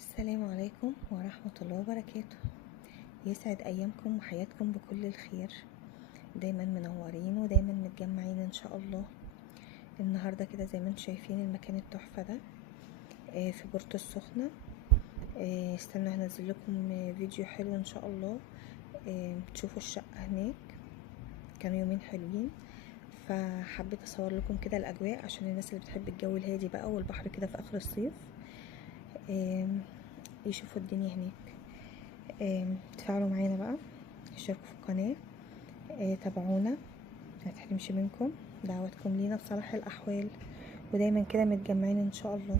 السلام عليكم ورحمة الله وبركاته. يسعد أيامكم وحياتكم بكل الخير، دايما منورين ودايما متجمعين إن شاء الله. النهاردة كده زي ما انتم شايفين المكان التحفة ده في بورتو السخنة. استنوا هنزل لكم فيديو حلو إن شاء الله تشوفوا الشقة هناك. كانوا يومين حلوين، فحبيت أصور لكم كده الأجواء عشان الناس اللي بتحب الجو الهادي بقى والبحر كده في آخر الصيف يشوفوا الدنيا هناك. تفاعلوا معانا بقى، اشتركوا في القناة، تابعونا، متحرمش منكم، دعواتكم لينا بصلاح الأحوال، ودايما كده متجمعين ان شاء الله.